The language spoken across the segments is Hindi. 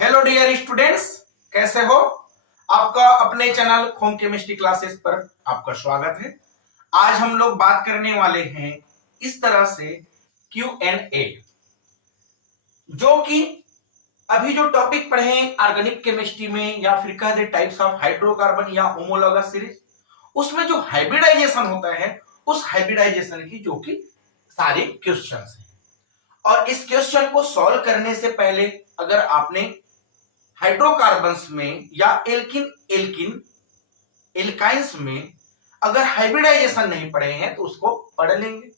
हेलो डियर स्टूडेंट्स, कैसे हो? आपका अपने चैनल होम केमिस्ट्री क्लासेस पर आपका स्वागत है। आज हम लोग बात करने वाले हैं इस तरह से Q&A, जो कि अभी जो टॉपिक पढ़े हैं ऑर्गेनिक केमिस्ट्री में या फिर कह दे टाइप्स ऑफ हाइड्रोकार्बन या होमोलॉगस सीरीज, उसमें जो हाइब्रिडाइजेशन होता है उस हाइब्रिडाइजेशन की जो कि सारे क्वेश्चंस हैं। और इस क्वेश्चन को सॉल्व करने से पहले अगर आपने हाइड्रोकार्बन्स में या एल्काइंस में अगर हाइब्रिडाइजेशन नहीं पढ़े हैं तो उसको पढ़ लेंगे।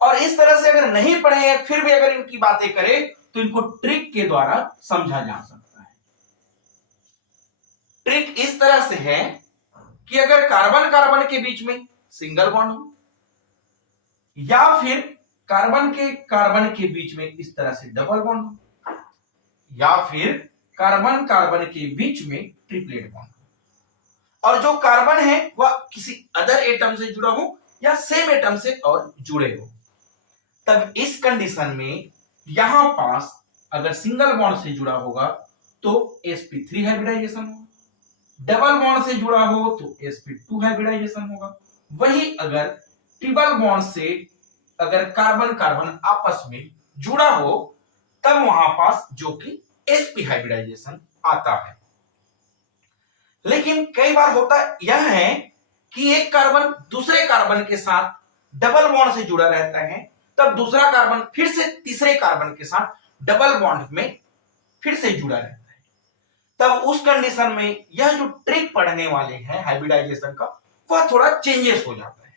और इस तरह से अगर नहीं पढ़े हैं फिर भी अगर इनकी बातें करें तो इनको ट्रिक के द्वारा समझा जा सकता है। ट्रिक इस तरह से है कि अगर कार्बन कार्बन के बीच में सिंगल बॉन्ड हो या फिर कार्बन के बीच में इस तरह से डबल बॉन्ड हो या फिर कार्बन कार्बन के बीच में ट्रिपलेट बॉन्ड हो और जो कार्बन है वह किसी अदर एटम से जुड़ा हो या सेम एटम से और जुड़े हो, तब इस कंडीशन में यहां पास अगर सिंगल बॉन्ड से जुड़ा होगा तो sp3 हाइब्रिडाइजेशन होगा, डबल बॉन्ड से जुड़ा हो तो sp2 हाइब्रिडाइजेशन होगा। वही अगर ट्रिपल बॉन्ड से अगर कार्बन कार्बन आपस में जुड़ा हो तब वहां पास जो कि sp हाइब्रिडाइजेशन आता है। लेकिन कई बार होता यह है कि एक कार्बन दूसरे कार्बन के साथ डबल बॉन्ड से जुड़ा रहता है, तब दूसरा कार्बन फिर से तीसरे कार्बन के साथ डबल बॉन्ड में फिर से जुड़ा रहता है। तब उस कंडीशन में यह जो ट्रिक पढ़ने वाले हैं हाइब्रिडाइजेशन का वह थोड़ा चेंजेस हो जाता है।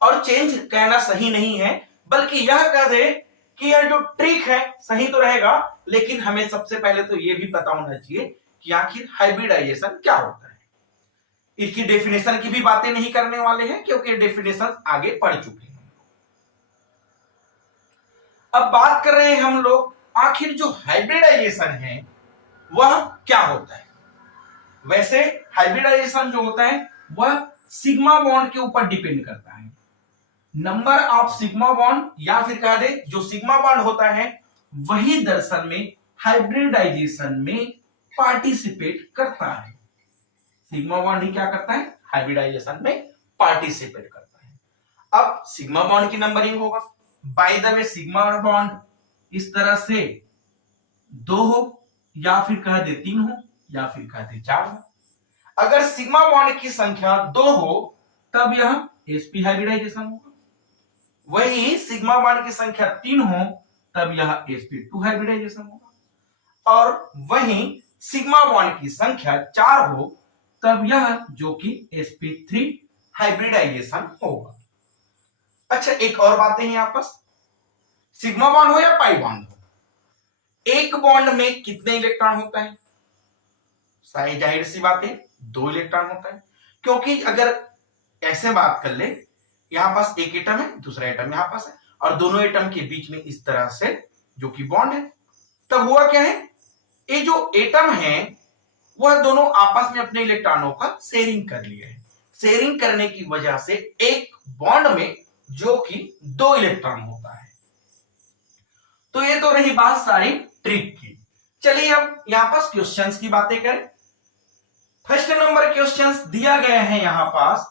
और चेंज कहना सही नहीं है, बल्कि यह कह दे कि यह जो ट्रिक है सही तो रहेगा, लेकिन हमें सबसे पहले तो यह भी पता होना चाहिए कि आखिर हाइब्रिडाइजेशन क्या होता है। इसकी डेफिनेशन की भी बातें नहीं करने वाले हैं क्योंकि डेफिनेशन आगे पढ़ चुके हैं। अब बात कर रहे हैं हम लोग आखिर जो हाइब्रिडाइजेशन है वह क्या होता है। वैसे हाइब्रिडाइजेशन जो होता है वह सिग्मा बॉन्ड के ऊपर डिपेंड करता है। नंबर ऑफ सिग्मा बॉन्ड या फिर कह दे जो सिग्मा बॉन्ड होता है वही दरअसल में हाइब्रिडाइजेशन में पार्टिसिपेट करता है। सिग्मा बॉन्ड ही क्या करता है, हाइब्रिडाइजेशन में पार्टिसिपेट करता है। अब सिग्मा बॉन्ड की नंबरिंग होगा। By the way sigma bond इस तरह से 2 हो या फिर कह दे 3 हो या फिर कह दे 4 हो। अगर सिग्मा बॉन्ड की संख्या 2 हो तब यह sp हाइब्रिडाइजेशन होगा। वही सिग्मा बॉन्ड की संख्या 3 हो तब यह sp2 हाइब्रिडाइजेशन होगा। और वही सिग्मा बॉन्ड की संख्या 4 हो तब यह जो कि sp3 हाइब्रिडाइजेशन होगा। अच्छा, एक और बात है यहाँ पर, सिग्मा बॉन्ड हो या पाई बॉन्ड हो, एक बॉन्ड में कितने इलेक्ट्रॉन होता है? सही जाहिर सी बात है 2 इलेक्ट्रॉन होता है। क्योंकि अगर ऐसे बात कर ले, यहां पास एक एटम है दूसरा एटम यहां पास है और दोनों एटम के बीच में इस तरह से जो कि बॉन्ड है, तब हुआ क्या है, ये जो एटम है वह दोनों आपस में अपने इलेक्ट्रॉनों का शेयरिंग कर लिया है। शेयरिंग करने की वजह से एक बॉन्ड में जो कि 2 इलेक्ट्रॉन होता है। तो ये तो रही बात सारी ट्रिक की। चलिए अब यहां पास क्वेश्चंस की बातें करें। फर्स्ट नंबर क्वेश्चंस दिया गया है यहां पास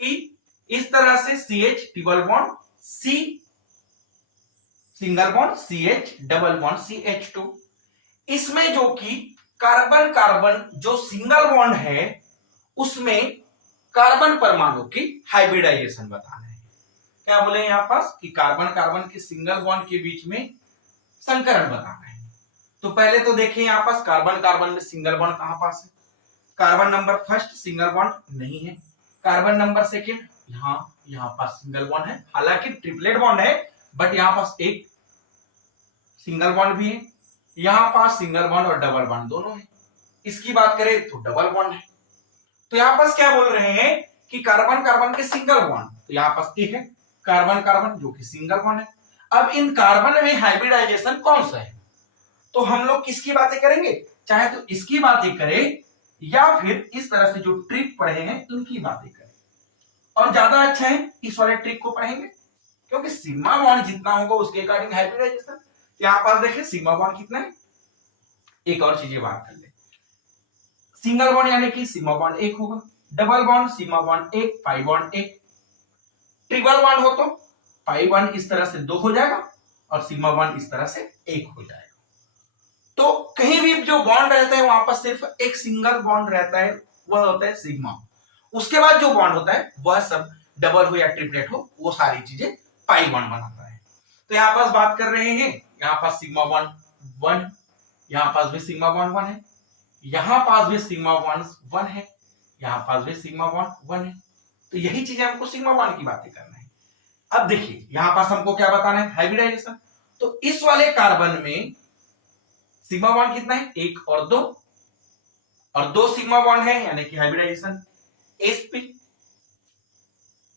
कि इस तरह से CH triple bond C single bond CH double bond CH2, इसमें जो कि कार्बन कार्बन जो सिंगल बॉन्ड है उसमें कार्बन परमाणु की हाइब्रिडाइजेशन बताना है। क्या बोले यहां पास कि कार्बन कार्बन के सिंगल बॉन्ड के बीच में संकरण बताना है। तो पहले तो देखिए यहां पास कार्बन कार्बन में सिंगल बॉन्ड कहां पास है, carbon number first single bond नहीं है, कार्बन नंबर सेकंड यहां पास सिंगल बॉन्ड है, हालांकि ट्रिपलेट बॉन्ड है बट यहां पास एक सिंगल बॉन्ड भी है, यहां पास सिंगल बॉन्ड और डबल बॉन्ड दोनों है। इसकी बात करें तो डबल बॉन्ड है। तो यहां पास क्या बोल रहे हैं कि कार्बन कार्बन के सिंगल बॉन्ड, तो यहां पास एक है कार्बन कार्बन जो कि सिंगल बॉन्ड है। अब इन कार्बन में हाइब्रिडाइजेशन कौन सा है, तो हम लोग किसकी बातें करेंगे, चाहे तो इसकी बातें करें या फिर इस तरह से जो ट्रिक पढ़े हैं उनकी बातें करें। और ज्यादा अच्छा है इस वाले ट्रिक को पढ़ेंगे क्योंकि सिग्मा बॉन्ड जितना होगा उसके अकॉर्डिंग हाइब्रिडाइजेशन। यहां पास देखिए सिग्मा बॉन्ड कितना है एक और चीजें बात कर ले, सिंगल बॉन्ड यानी कि सिग्मा बॉन्ड एक होगा, डबल बॉन्ड सिग्मा बॉन्ड एक, पाई बॉन्ड एक, ट्रिपल बॉन्ड हो तो पाई बॉन्ड इस तरह से दो हो जाएगा और सिग्मा बॉन्ड इस तरह से एक हो जाएगा। तो कहीं भी जो बॉन्ड रहता है वहां पर सिर्फ एक सिंगल बॉन्ड रहता है, वह होता है सिग्मा। उसके बाद जो बॉन्ड होता है वह सब डबल हो या ट्रिपलेट हो, वो सारी चीजें पाई बॉन्ड बनाता है। तो यहां पास बात कर रहे हैं, यहां पास सिग्मा बॉन्ड 1, यहां पास भी सिग्मा बॉन्ड 1 है, यहां पास भी सिग्मा बॉन्ड 1 है, यहां पास भी सिग्मा बॉन्ड 1 है। तो यही चीजें हमको सिग्मा बॉन्ड की बातें करना है। अब देखिए यहां पास हमको क्या बताना है, हाइब्रिडाइजेशन। तो इस वाले कार्बन में सिग्मा बॉन्ड कितना है, 1 और 2, और 2 सिग्मा बॉन्ड है यानी कि हाइब्रिडाइजेशन sp।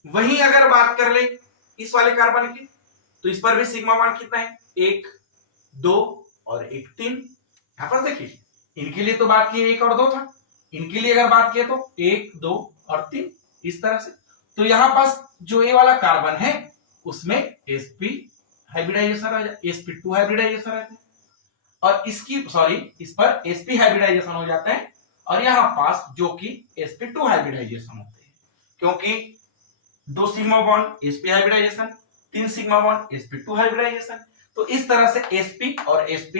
वहीं अगर बात कर ले इस वाले कार्बन की, तो इस पर भी सिग्मा बॉन्ड कितना है, 1 2 और 1 3। यहां पर देखिए इनके लिए तो बात की 1 और 2 था, इनके लिए अगर बात किए तो 1 2 और 3 इस तरह से। तो यहां पास जो ये वाला कार्बन है उसमें sp हाइब्रिडाइजेशन आ जाए, sp2 हाइब्रिडाइजेशन रहता है, और इसकी सॉरी इस पर sp हाइब्रिडाइजेशन हो जाता है, और यहां पास जो कि sp2 हाइब्रिडाइजेशन होते हैं, क्योंकि 2 sigma bond sp hybridization, 3 sigma bond sp2 hybridization. तो इस तरह से sp और sp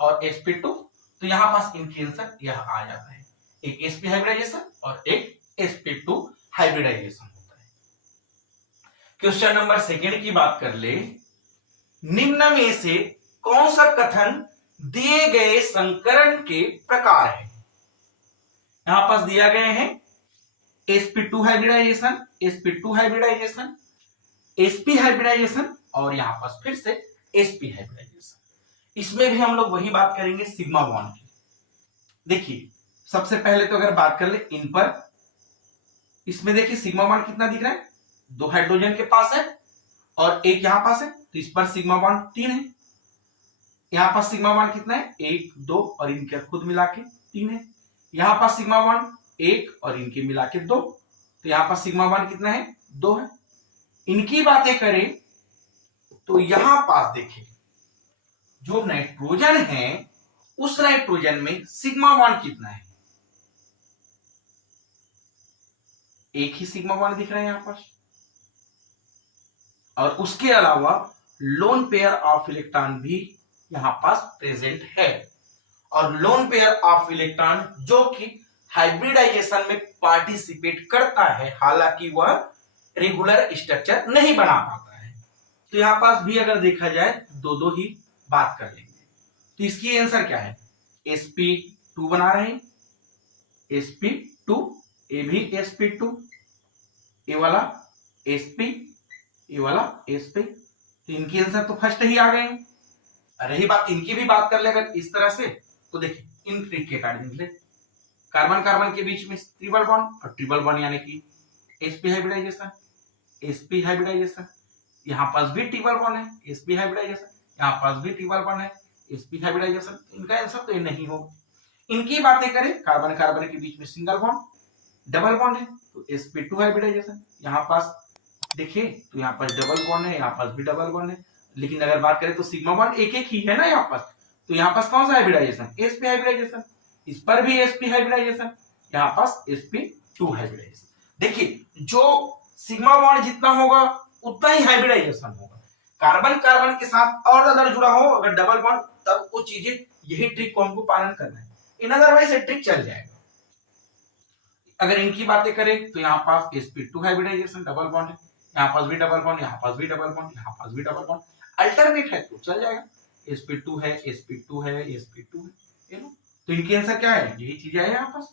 और sp2, तो यहां पास इनकी आंसर यह आ जाता है, एक sp हाइब्रिडाइजेशन और एक sp2 हाइब्रिडाइजेशन होता है। क्वेश्चन नंबर 2 की बात कर ले, निम्न में से कौन सा कथन दिए गए संकरण के प्रकार है। यहां पास दिया गए हैं sp2 hybridisation, sp2 hybridisation, sp hybridisation, और यहां पास फिर से sp हाइब्रिडाइजेशन। इसमें भी हम लोग वही बात करेंगे सिग्मा बॉन्ड की। देखिए सबसे पहले तो अगर बात कर ले इन पर, इसमें देखिए सिग्मा बॉन्ड कितना दिख रहा है, 2 हाइड्रोजन के पास है और एक यहां पास है, तो इस पर सिग्मा बॉन्ड 3 है। यहां पास सिग्मा बॉन्ड कितना है, 1 2 और इनके खुद मिला के 3 है। यहां पास सिग्मा बॉन्ड 1 और इनके मिला के 2, तो यहां पास सिग्मा बॉन्ड कितना है, 2 है। इनकी बातें करें तो यहां पास देखिए जो नाइट्रोजन है उस नाइट्रोजन में सिग्मा बॉन्ड कितना है, एक ही सिग्मा बॉन्ड दिख रहा है यहां पास, और उसके अलावा लोन पेयर ऑफ इलेक्ट्रॉन भी यहां पास प्रेजेंट है, और लोन पेयर ऑफ इलेक्ट्रॉन जो कि हाइब्रिडाइजेशन में पार्टिसिपेट करता है, हालांकि वह रेगुलर स्ट्रक्चर नहीं बना पाता है। तो यहां पास भी अगर देखा जाए दो दो ही बात कर लेंगे। तो इसकी आंसर क्या है, sp2 बना रहे हैं, sp2, ये भी sp2, ये वाला sp, ये वाला sp। तो इनकी आंसर तो फर्स्ट ही आ गए। रही बात इनकी भी बात कर ले अगर इस तरह से, तो देखिए इन ट्रिक के कारण निकले, कार्बन कार्बन के बीच में ट्रिपल बॉन्ड, और ट्रिपल बॉन्ड यानी कि sp हाइब्रिडाइजेशन, sp हाइब्रिडाइजेशन, यहां पास भी ट्रिपल बॉन्ड है sp हाइब्रिडाइजेशन, यहां पास भी ट्रिपल बॉन्ड है sp हाइब्रिडाइजेशन। इनका आंसर तो ये नहीं होगा। इनकी बातें करें, कार्बन कार्बन के बीच में सिंगल बॉन्ड डबल बॉन्ड है, तो sp2 हाइब्रिडाइजेशन। यहां पास देखिए तो यहां पास डबल बॉन्ड है, यहां पास भी डबल बॉन्ड है, लेकिन अगर बात करें तो सिग्मा बॉन्ड एक एक ही है ना यहां पास, तो यहां पास कौन सा हाइब्रिडाइजेशन, sp हाइब्रिडाइजेशन। इस पर भी sp हाइब्रिडाइजेशन, यहां पास sp2 हाइब्रिडाइजेशन। देखिए जो सिग्मा बॉन्ड जितना होगा उतना ही हाइब्रिडाइजेशन होगा। कार्बन कार्बन के साथ और ज्यादा जुड़ा हो अगर डबल बॉन्ड, तब वो चीजें, यही ट्रिक को हमको पालन करना है, इन अदरवाइज ट्रिक चल जाएगा। अगर इनकी बातें करें तो यहाँ पास sp2 हाइब्रिडाइजेशन डबल बॉन्ड है, यहाँ पास भी डबल बॉन्ड, यहाँ पास भी डबल बॉन्ड, यहाँ पास भी डबल बॉन्ड, अल्टरनेट है तो चल जाएगा, sp2 है sp2 है sp2 है, तो इनकी आंसर क्या है, यही चीज है यहाँ पास।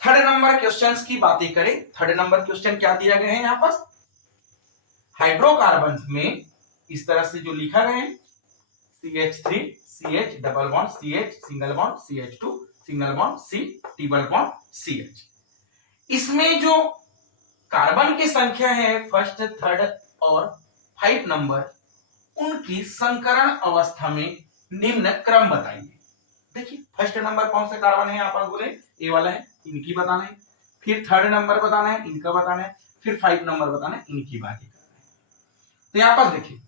थर्ड नंबर क्वेश्चंस की बातें करें, थर्ड नंबर क्वेश्चन क्या दिया गया है यहाँ पास, हाइड्रोकार्बन में इस तरह से जो लिखा गया है CH3 CH double bond CH single bond CH2 single bond C triple bond CH। इसमें जो कार्बन की संख्या है फर्स्ट थर्ड और 5 नंबर, उनकी संकरण अवस्था में निम्न क्रम बताइए। देखिए फर्स्ट नंबर कौन सा कार्बन है, आप बोले ए वाला है, इनकी बताना है, फिर थर्ड नंबर बताना है, इनका बताना है, फिर 5 नंबर बताना है, इनकी बातें करना है। तो यहां पर देखिए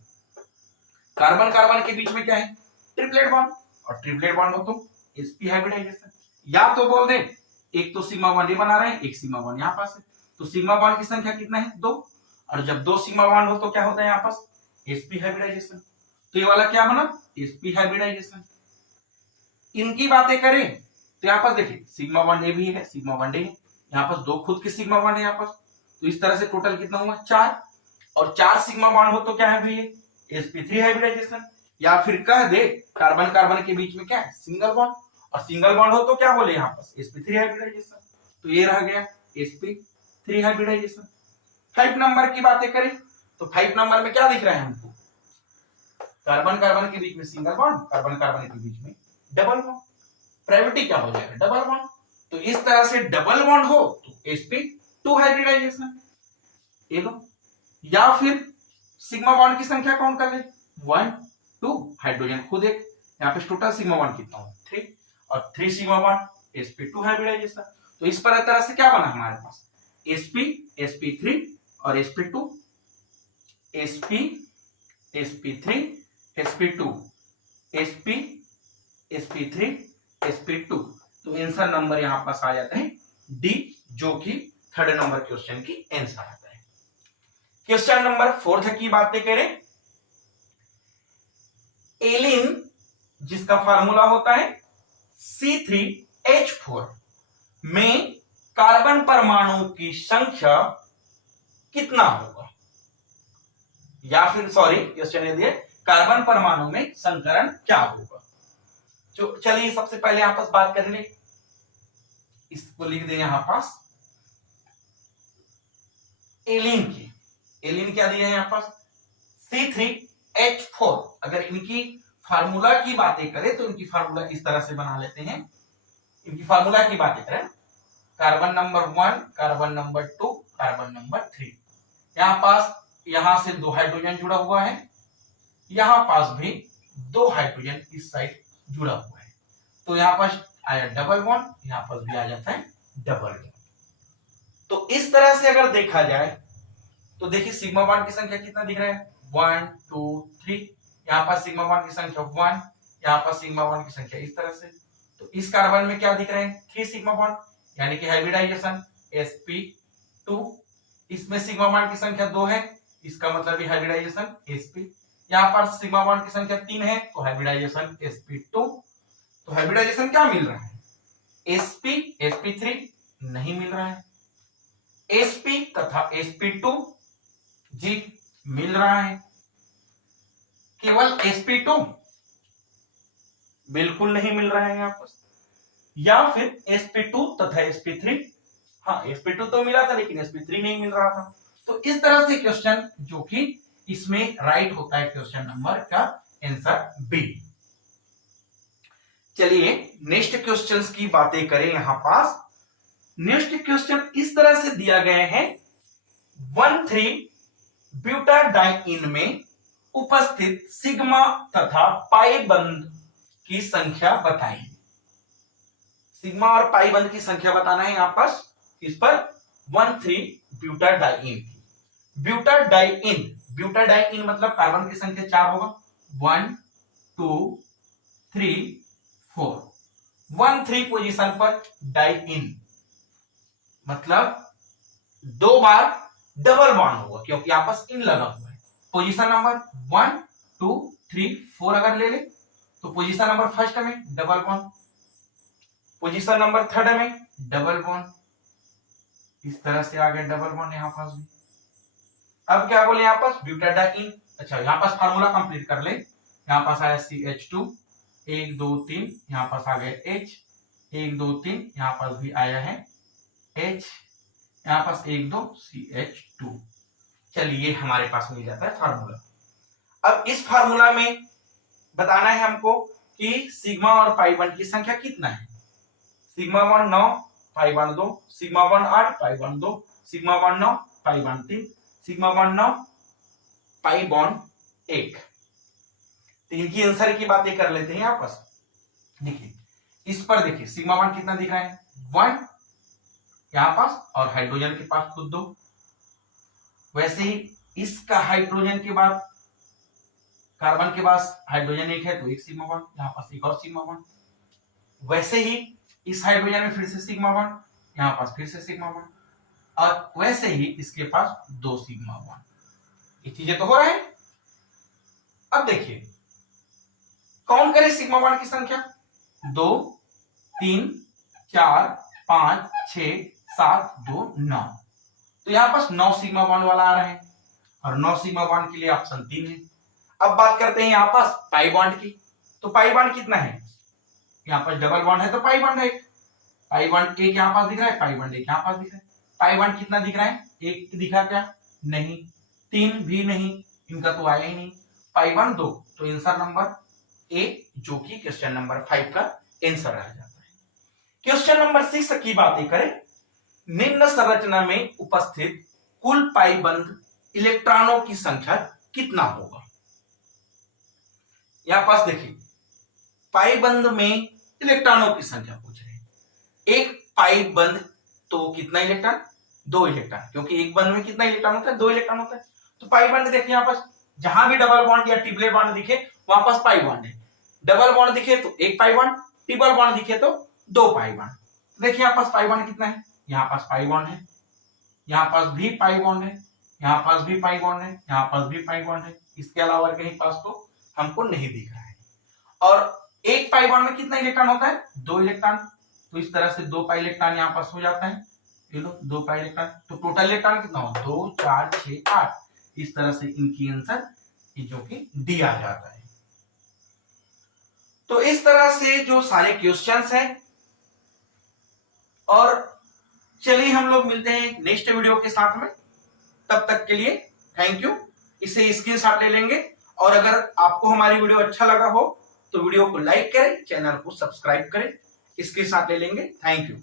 कार्बन कार्बन के बीच में क्या है, ट्रिपलेट बॉन्ड, और ट्रिपलेट बॉन्ड हो तो sp हाइब्रिडाइजेशन। या तो बोल दे एक तो सिग्मा बॉन्ड ये बना रहे हैं, एक सिग्मा बॉन्ड यहाँ पास है, तो सिग्मा बॉन्ड की संख्या कितना है, 2, और जब 2 सिग्मा बॉन्ड हो तो क्या होता है यहाँ पास, sp हाइब्रिडाइजेशन। तो ये वाला क्या बना, sp हाइब्रिडाइजेशन। इनकी बातें करें तो यहाँ पास देखिए सिग्मा बॉन्ड ए भी है, सिग्मा बॉन्ड ए, यहाँ पास 2 खुद के सिग्मा बॉन्ड है यहाँ पास, तो इस तरह से टोटल कितना हुआ, 4, और 4 सिग्मा बॉन्ड हो तो क्या है भाई, sp3 हाइब्रिडाइजेशन। या फिर कह दे कार्बन कार्बन के बीच में क्या है, सिंगल बॉन्ड, और सिंगल बॉन्ड हो तो क्या बोले यहाँ पास, sp3 हाइब्रिडाइजेशन। तो ये रह गया sp3 हाइब्रिडाइजेशन। 5 नंबर की बातें करें तो 5 नंबर में क्या दिख रहा है हमको, कार्बन कार्बन के बीच में सिंगल बॉन्ड, कार्बन कार्बन के बीच में डबल बॉन्ड, प्रायोरिटी क्या हो जाएगा, डबल बॉन्ड। तो इस तरह से डबल बॉन्ड हो तो sp2 हाइब्रिडाइजेशन ये लो। या फिर सिग्मा बॉन्ड की संख्या कौन कर ले, 1 2, हाइड्रोजन खुद एक, यहाँ पे टोटल सिग्मा बॉन्ड कितना हो, 3, और 3 सिग्मा बॉन्ड sp2 हाइब्रिडाइजेशन। तो इस तरह से क्या बना हमारे पास, sp sp3 और sp2, sp sp3 sp2, sp sp3 sp2। तो आंसर नंबर यहां पास आ जाता है डी, जो कि 3rd नंबर क्वेश्चन की आंसर आता है। क्वेश्चन नंबर 4 की बातें करें, एलिन जिसका फार्मूला होता है C3H4 में कार्बन परमाणु की संख्या कितना होगा, या फिर सॉरी क्वेश्चन ये दिए कार्बन परमाणु में संकरण क्या होगा। तो चलिए सबसे पहले यहां पास बात कर ले, इसको लिख दे यहां पास एलिन की, एलिन क्या दिया है यहां पास C3H4। अगर इनकी फार्मूला की बातें करें तो इनकी फार्मूला इस तरह से बना लेते हैं। इनकी फार्मूला की बातें करें, carbon number 1, carbon number 2, carbon number 3, यहां पास यहां से 2 हाइड्रोजन जुड़ा हुआ है, यहां पास भी 2 हाइड्रोजन इस साइड जुड़ा हुआ है, तो यहां पास आया डबल बॉन्ड, यहां पास भी आ जाता है डबल बॉन्ड। तो इस तरह से अगर देखा जाए तो देखिए सिग्मा बॉन्ड की संख्या कितना दिख रहा है, 1 2 3, यहाँ पास सिग्मा बॉन्ड की संख्या 1, यहाँ पास सिग्मा बॉन्ड की संख्या इस तरह से। तो इस कार्बन में क्या दिख रहे हैं, 3 सिग्मा बॉन्ड, यानी कि हाइब्रिडाइजेशन sp2। इसमें सिग्मा बॉन्ड की संख्या 2 है, इसका मतलब है हाइब्रिडाइजेशन sp। यहाँ पर सिग्मा बॉन्ड की संख्या 3 है तो हाइब्रिडाइजेशन sp2। तो हाइब्रिडाइजेशन क्या मिल रहा है, sp sp3 नहीं मिल रहा है, sp तथा sp2 जी मिल रहा है, केवल sp2 बिल्कुल नहीं मिल रहा है यहाँ पर, या फिर sp2 तथा sp3, हाँ sp2 तो मिला था लेकिन sp3 नहीं मिल रहा था। तो इस तरह से क्वेश्चन जो कि इसमें राइट होता है क्वेश्चन नंबर का आंसर बी। चलिए नेक्स्ट क्वेश्चंस की बातें करें। यहां पास नेक्स्ट क्वेश्चन इस तरह से दिया गया है, 1,3-ब्यूटाडाइइन में उपस्थित सिग्मा तथा पाई बंध की संख्या बताइए। सिग्मा और पाई बंध की संख्या बताना है यहां पास, इस पर 1,3-ब्यूटाडाइइन। ब्यूटाडाइइन, ब्यूटाडाइइन मतलब कार्बन की संख्या 4 होगा, 1 2 3 4, 1 3 पोजीशन पर डाइइन मतलब 2 बार डबल बॉन्ड होगा क्योंकि आपस इन लगा हुआ है। पोजीशन नंबर 1 2 3 4 अगर ले ले तो पोजीशन नंबर फर्स्ट में double bond, position number 3rd में डबल बॉन्ड, इस तरह से आ गया डबल बॉन्ड यहां पास भी। अब क्या बोले यहां पास ब्यूटाडाइइन, अच्छा यहां पास फार्मूला कंप्लीट कर ले। यहां पास आया CH2 1 2 3, यहां पास आ गया H 1 2 3, यहां पास भी आया है H, यहां पास 1 2 CH2। चलिए हमारे पास मिल जाता है फार्मूला। अब इस फार्मूला में बताना है हमको कि सिग्मा और पाई बॉन्ड की संख्या कितना है। Sigma bond 9, pi bond 2, sigma bond 8, pi bond 2, sigma bond 9, pi bond 3, sigma bond 9, pi bond 1। तो इनकी आंसर की बातें कर लेते हैं आपस। देखिए इस पर देखिए सिग्मा बॉन्ड कितना दिख रहा है, 1 यहां पास, और हाइड्रोजन के पास खुद 2। वैसे ही इसका हाइड्रोजन के बाद कार्बन के पास हाइड्रोजन एक है तो एक सिग्मा बॉन्ड, यहाँ पास एक और सिग्मा बॉन्ड। वैसे ही इस हाइड्रोजन में फिर से सिग्मा बॉन्ड, यहाँ पास फिर से सिग्मा बॉन्ड, और वैसे ही इसके पास 2 सिग्मा बॉन्ड। ये चीजें तो हो रहा है। अब देखिए काउंट करें सिग्मा बॉन्ड की संख्या, 2 3 4 5 6 7 2 9। तो यहां पास 9 सिग्मा बॉन्ड वाला आ रहा है और 9 सिग्मा बॉन्ड के लिए ऑप्शन 3 है। अब बात करते हैं यहां पास पाई बॉन्ड की। तो पाई बॉन्ड कितना है, यहां पास डबल बॉन्ड है तो पाई बॉन्ड है, पाई बॉन्ड एक यहां पास दिख रहा है, पाई बॉन्ड एक यहां पास दिख रहा है। पाई बॉन्ड कितना दिख रहा है, एक दिखा क्या, नहीं, 3 भी नहीं, इनका तो आया ही नहीं। पाई बॉन्ड 2, तो आंसर नंबर ए जो कि क्वेश्चन नंबर 5 का आंसर आ जाता है। क्वेश्चन नंबर 6 की बातें करें, निम्न संरचना में उपस्थित कुल पाई बंद इलेक्ट्रॉनों की संख्या कितना होगा। यहां पास देखिए पाई बंद में इलेक्ट्रॉनों की संख्या पूछ रहे हैं। एक पाई बंद तो कितना इलेक्ट्रॉन, 2 इलेक्ट्रॉन, क्योंकि एक बंद में कितना इलेक्ट्रॉन होता है, 2 इलेक्ट्रॉन होता है। तो पाई बंद देखिए यहां पास जहां भी डबल बॉन्ड या ट्रिपल बॉन्ड दिखे वहां पास पाई बॉन्ड है। डबल बॉन्ड दिखे तो एक पाई बॉन्ड, ट्रिपल बॉन्ड दिखे तो 2 पाई बॉन्ड। देखिए यहां पास पाई बॉन्ड कितना है, यहां पास पाई बॉन्ड है, यहां पास भी पाई बॉन्ड है, यहां पास भी पाई बॉन्ड है, यहां पास भी पाई बॉन्ड है। इसके अलावा कहीं पास तो हमको नहीं दिख रहा है। और एक पाई बॉन्ड में कितना इलेक्ट्रॉन होता है, 2 इलेक्ट्रॉन। तो इस तरह से 2 पाई इलेक्ट्रॉन यहां पास हो जाता है, ये लो 2 पाई इलेक्ट्रॉन। तो टोटल इलेक्ट्रॉन कितना हो, 2 4 6 8। इस तरह से इनकी आंसर जो कि डी आ जाता है। तो इस तरह से जो सारे क्वेश्चंस हैं, और चलिए हम लोग मिलते हैं नेक्स्ट वीडियो के साथ में। तब तक के लिए थैंक यू। इसे स्क्रीनशॉट ले लेंगे, और अगर आपको हमारी वीडियो अच्छा लगा हो तो वीडियो को लाइक करें, चैनल को सब्सक्राइब करें। इसके साथ ले लेंगे। Thank you.